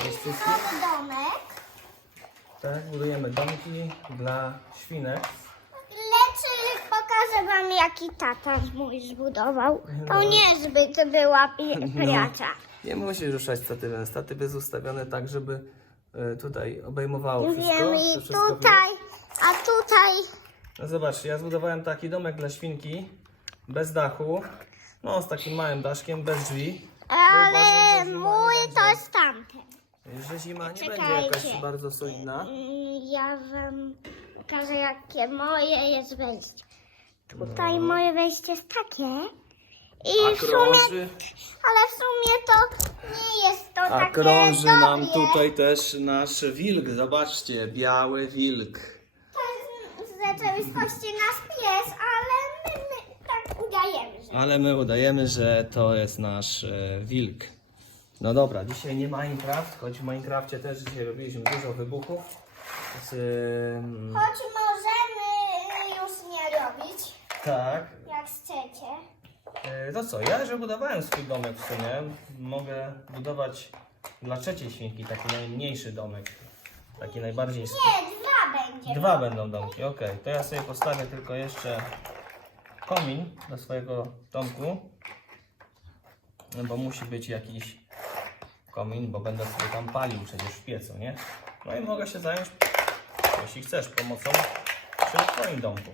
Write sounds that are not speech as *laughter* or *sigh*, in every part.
Mamy domek. Tak, budujemy domki dla świnek. Lecz pokażę wam jaki tata mój zbudował. No. To niezbyt była pi- *laughs* praca. Nie musisz ruszać statywem. Statyw jest ustawiony tak, żeby e, tutaj obejmowało wszystko. Wiem to i wszystko tutaj, a tutaj No zobacz, ja zbudowałem taki domek dla świnki, bez dachu, no z takim małym daszkiem, bez drzwi. Ale uważam, że mój to jest tamten. Że zima nie będzie Czekajcie. jakaś bardzo solidna. Mm, Ja wam pokażę, jakie moje jest wejście. Tutaj moje wejście jest takie. I No. A w sumie, krąży, ale w sumie to nie jest to a takie krąży nam dobre. tutaj też nasz wilk. Zobaczcie, biały wilk. To jest z rzeczywistości nasz pies, ale my, my tak udajemy, że... Ale my udajemy, że to jest nasz e, wilk. No dobra, dzisiaj nie Minecraft, choć w Minecrafcie też dzisiaj robiliśmy dużo wybuchów. Z, Choć możemy już nie robić, tak, jak chcecie. E, To co, ja że budowałem swój domek w sumie, mogę budować dla trzeciej świnki taki najmniejszy domek. Taki najbardziej... Nie, dwa będzie. Dwa będą domki, okej. To ja sobie postawię tylko jeszcze komin do swojego domku. No Bo musi być jakiś komin, bo będę sobie tam palił przecież w piecu, nie? No i mogę się zająć, jeśli chcesz, pomocą przy twoim domku.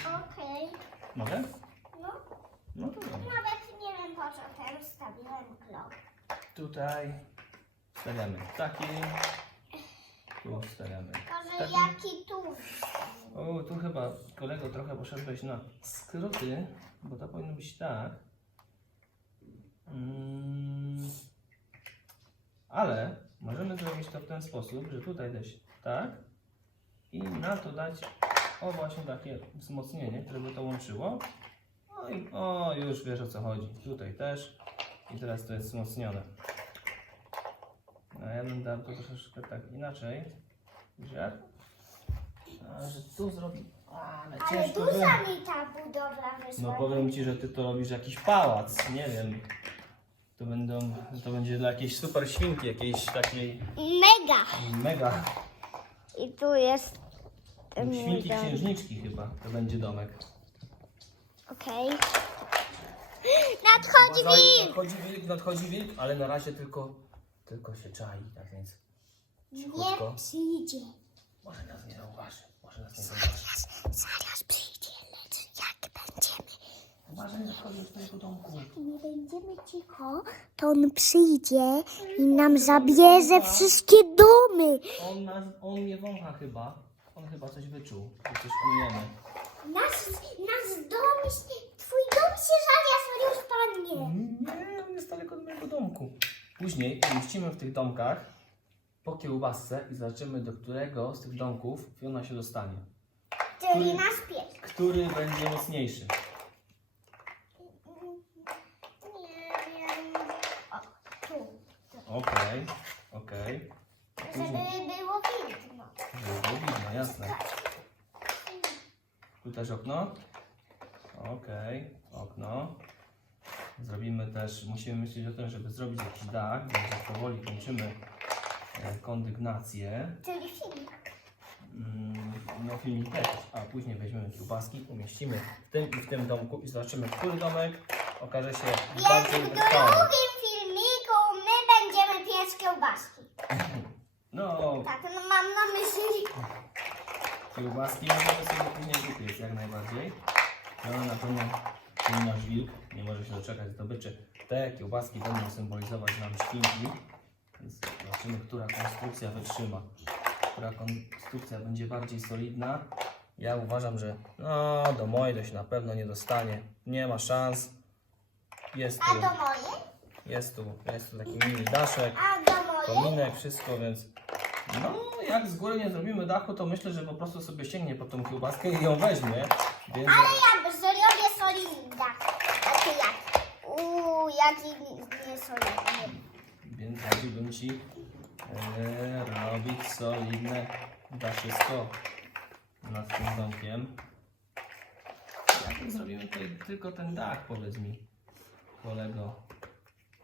Okej. Mogę? No, No to dobra. nawet nie wiem po co ten stawiłem klok. Tutaj stawiamy taki. Tu stawiamy Może taki. jaki tu? O, tu chyba kolego trochę poszedłeś na skróty, bo to powinno być tak. Mm, ale możemy zrobić to w ten sposób, że tutaj dać tak i na to dać o właśnie takie wzmocnienie, które by to łączyło. No i o, już wiesz o co chodzi. Tutaj też i teraz to jest wzmocnione. A ja bym dał to troszeczkę tak inaczej. Jak? A, że tu zrobi. Ale Ale ciężko duża wiem. mi ta budowla wyszła. No powiem ci, że ty to robisz jakiś pałac, nie wiem. To będą, to będzie dla jakiejś super świnki, jakiejś takiej Mega! mega I tu jest ten mój świnki dom. księżniczki chyba. To będzie domek. Okej. Nadchodzi Uważaj, wilk! Nadchodzi wilk, nadchodzi wilk, ale na razie tylko, tylko się czai, tak więc cichutko. Nie przyjdzie. Może nas nie zauważy, nie zauważy. Zaraz przyjdzie, lecz jak będziemy Uważaj, nadchodzi do twojego domku. nie będziemy cicho, to on przyjdzie i nam zabierze wszystkie domy. On, nas, on nie wącha chyba. On chyba coś wyczuł, że coś knujemy. Nasz, nasz dom, się- twój dom się zaraz rozpadnie. Nie, on jest daleko od mojego domku. Później umieścimy w tych domkach po kiełbasce i zobaczymy, do którego z tych domków Fiona się dostanie. Czyli nasz pies. Który będzie mocniejszy. Nie wiem. O, tu. Okej, okej. Żeby było widno. Żeby było widno, jasne. Tu też okno. Okej, okno. Zrobimy też, musimy myśleć o tym, żeby zrobić jakiś dach, więc już powoli kończymy kondygnację. Czyli film. Mm, no filmik też, a później weźmiemy kiełbaski, umieścimy w tym i w tym domku i zobaczymy, który domek okaże się Więc bardziej w wytrwały. drugim filmiku my będziemy piec kiełbaski. *clears throat* No, Tak, no mam na myśli. kiełbaski możemy sobie później wypiec jak najbardziej. No na pewno ten nasz wilk nie może się doczekać zdobyczy. Te kiełbaski będą symbolizować nam świnki, więc zobaczymy, która konstrukcja wytrzyma. Która konstrukcja będzie bardziej solidna. Ja uważam, że no, do mojej się na pewno nie dostanie. Nie ma szans. Jest A tu, do mojej? jest tu, jest tu taki mini daszek, A do mojej? kominek, wszystko, więc no, jak z góry nie zrobimy dachu, to myślę, że po prostu sobie sięgnie po tą kiełbaskę i ją weźmie. Więc Ale ja zrobię solidna. Taki jak. Uuu, jaki nie solidny. Więc radziłbym Ci e, robić solidne daszysko nad tym domkiem. Jak zrobimy tutaj tylko ten dach, powiedz mi. kolego.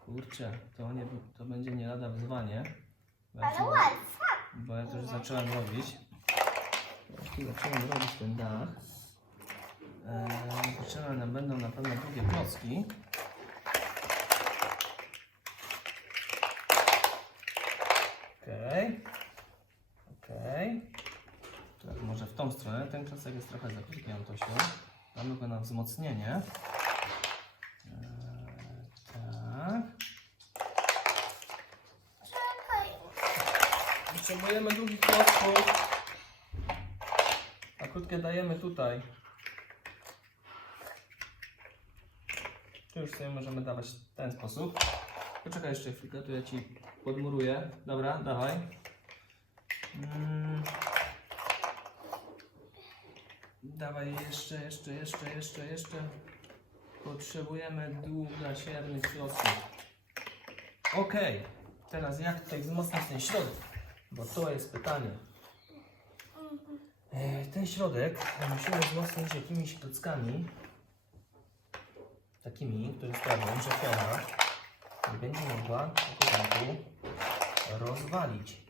Kurczę, to, nie, to będzie nie lada wyzwanie. Bo ja Ale. Bo ja to już zacząłem robić. Zacząłem robić ten dach. Eee, potrzebne nam będą na pewno drugie klocki. Okej. Okej. Tak, tą stronę. Ten klocek jest trochę za krótki, Antosiu. Damy go na wzmocnienie. Eee, tak. Potrzebujemy długich klocków. A krótkie dajemy tutaj. Tu już sobie możemy dawać w ten sposób. Poczekaj jeszcze chwilkę, tu ja Ci podmuruję. Dobra, dawaj. Mm. Dawaj jeszcze, jeszcze, jeszcze, jeszcze, jeszcze. Potrzebujemy długasiernych klocków. Okej, teraz jak tutaj wzmocnić ten środek? Bo to jest pytanie. E, Ten środek musimy wzmocnić jakimiś klockami. Takimi, które sprawią, że piana nie będzie mogła początku rozwalić.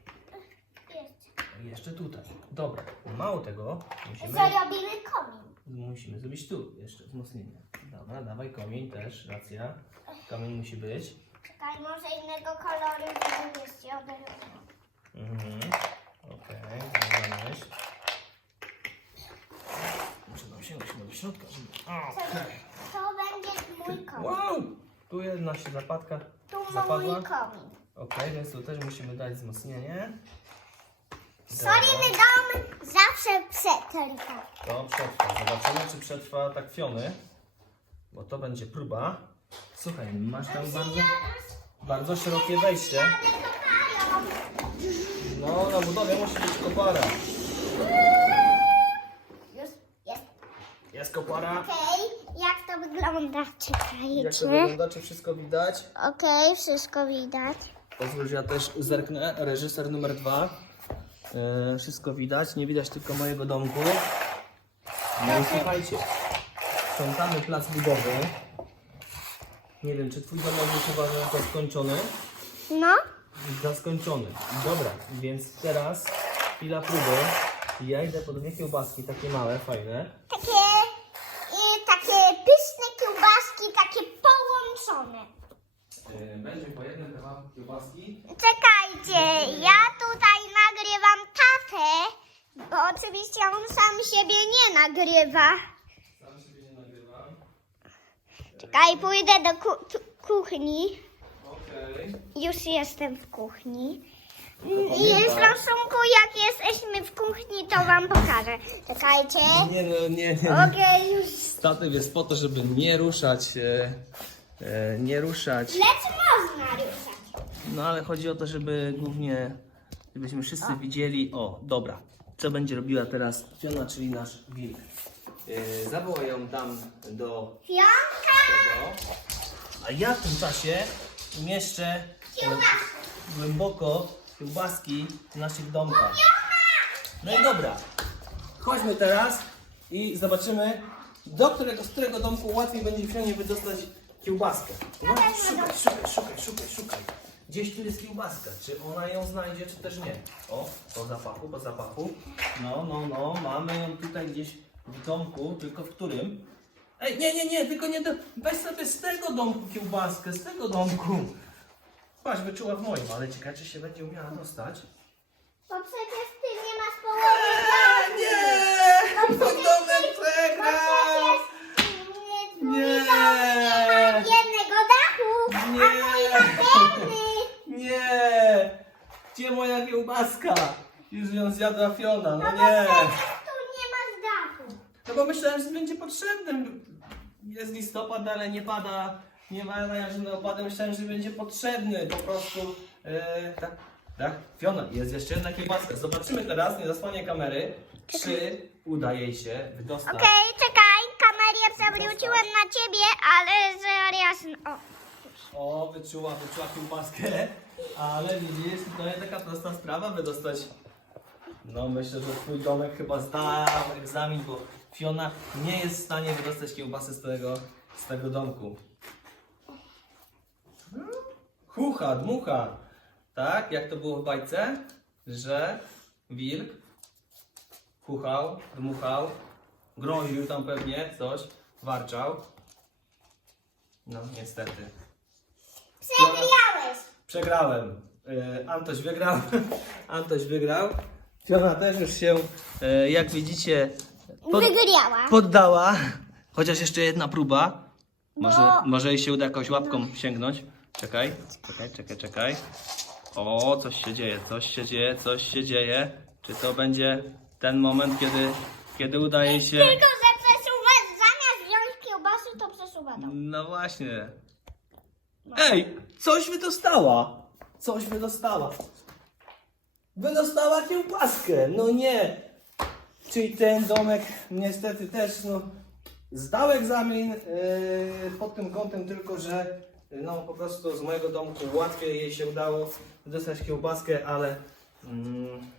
Jest. Jeszcze tutaj. Dobra, mało tego, musimy, Zarobimy komin. musimy zrobić tu jeszcze wzmocnienie. Dobra, dawaj komień też, racja. Kamień musi być. Czekaj, może innego koloru, żeby się odebrał. Mhm. Okej, okay, myśl. Muszę nam sięgnąć do środka, żeby... Okej. To będzie mój komin. Wow! Tu jedna się zapadka. Tu ma Zapadła? mój komin. Okej, więc tu też musimy dać wzmocnienie. Soliny dom zawsze przetrwa. To przetrwa. Zobaczymy, czy przetrwa tak fiony. Bo to będzie próba. Słuchaj, masz tam bardzo, bardzo szerokie wejście. No, na budowie musi być kopara. Już jest. Jest kopara. Okej, jak to wygląda? Jak to Czekajcie. wygląda? Czy wszystko widać? Okej, wszystko widać. Pozwól, że ja też zerknę. Reżyser numer dwa. E, wszystko widać, nie widać tylko mojego domku. No i słuchajcie, sprzątamy plac budowy. Nie wiem, czy twój domek już uważa za skończony? No, Za skończony. Dobra, więc teraz chwila próby. Ja idę po dwie kiełbaski, takie małe, fajne. takie, i takie pyszne kiełbaski, takie połączone. E, będzie po jednym kawałku kiełbaski. Czekajcie, ja bo oczywiście on sam siebie nie nagrywa. Sam siebie nie nagrywam. Czekaj, pójdę do ku- tu- kuchni. Okej. Już jestem w kuchni. pamiętaj. I w stosunku jak jesteśmy w kuchni, to wam pokażę. Czekajcie. Nie, no, nie, nie. Okej, już. Statyw jest po to, żeby nie ruszać, e, e, nie ruszać. Lecz można ruszać. No ale chodzi o to, żeby głównie, żebyśmy wszyscy widzieli. O, dobra. Co będzie robiła teraz Fiona, czyli nasz wilk. E, zawołaj ją tam do Fionka! tego. A ja w tym czasie umieszczę e, głęboko kiełbaski w naszych domkach. No i dobra. Chodźmy teraz i zobaczymy, do którego, z którego domku łatwiej będzie Fionie wydostać kiełbaskę. No, szukaj, szukaj, szukaj, szukaj, szukaj. Gdzieś tu jest kiełbaska. Czy ona ją znajdzie, czy też nie? O, po zapachu, po zapachu. No, no, no, mamy ją tutaj gdzieś w domku, tylko w którym? Ej, nie, nie, nie, tylko nie do... Weź sobie z tego domku kiełbaskę, z tego domku. Patrz, wyczuła w moim, ale ciekawe, czy się będzie umiała dostać. Bo przecież ty nie masz połowy Eee, nie! Mój domek przegrał! Nie! Nie! jednego dachu, Nie! a mój ma pełny. Nie! Gdzie moja kiełbaska? Już ją zjadła Fiona, no No nie! tu nie masz dachu. No bo myślałem, że będzie potrzebny. Jest listopad, ale nie pada. Nie ma żadnego opady. Myślałem, że będzie potrzebny po prostu. E, tak, tak. Fiona, jest jeszcze jedna kiełbaska. Zobaczymy teraz, nie zasłanię kamery, czy uda jej się wydostać. Okej, czekaj, kamerę przewróciłem na ciebie, ale zaraz... O, O, wyczuła, wyczuła kiełbaskę. Ale widzisz, to nie taka prosta sprawa wydostać. No myślę, że twój domek chyba zdał egzamin, bo Fiona nie jest w stanie wydostać kiełbasy z tego, z tego domku. Chucha, dmucha. Tak, jak to było w bajce, że wilk chuchał, dmuchał, grąził tam pewnie coś, warczał. No, niestety. Przegrałeś. Przegrałem. E, Antoś wygrał. *laughs* Antoś wygrał. Fiona też już się, e, jak widzicie, pod, Wygrała. poddała. Chociaż jeszcze jedna próba. Może, No. może jej się uda jakąś łapką sięgnąć. Czekaj, czekaj, czekaj, czekaj. O, coś się dzieje, coś się dzieje, coś się dzieje. Czy to będzie ten moment, kiedy, kiedy udaje się... Tylko, że przesuwa, zamiast wziąć kiełbasy, to przesuwa to. No właśnie. Ej, coś wydostała. Coś wydostała. Wydostała kiełbaskę. No nie. Czyli ten domek niestety też no, zdał egzamin yy, pod tym kątem tylko, że no po prostu z mojego domku łatwiej jej się udało wydostać kiełbaskę, ale mm,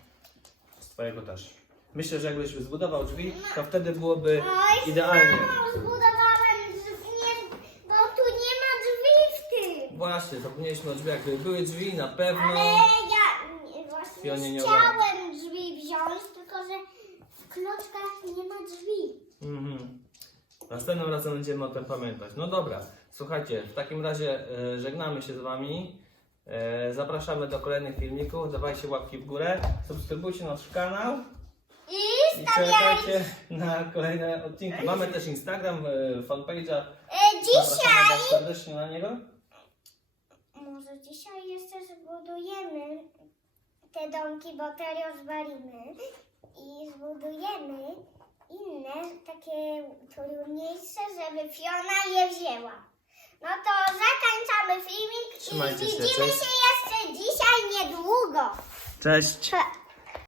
z twojego też. Myślę, że jakbyś zbudował drzwi, to wtedy byłoby Oj, idealnie. znowu zbudowałem drzwi, nie, bo tu nie ma drzwi w tym. Właśnie, zapomnieliśmy o drzwiach. Gdyby były drzwi, na pewno. Ale ja nie, właśnie Pionie nie chciałem drzwi wziąć, tylko że w kloczkach nie ma drzwi. Mhm. Następnym razem będziemy o tym pamiętać. No dobra, słuchajcie, w takim razie e, żegnamy się z Wami. E, zapraszamy do kolejnych filmików. Dawajcie łapki w górę, subskrybujcie nasz kanał I i stawiajcie. czekajcie na kolejne odcinki. Mamy też Instagram, e, fanpage'a. E, dzisiaj, Zapraszamy Was serdecznie na niego. Może dzisiaj jeszcze zbudujemy te domki, bo te rozwalimy i zbudujemy inne, takie trudniejsze, żeby Fiona je wzięła. No to zakończamy filmik Trzymajcie i się, widzimy cześć. się jeszcze dzisiaj niedługo. Cześć! Cze-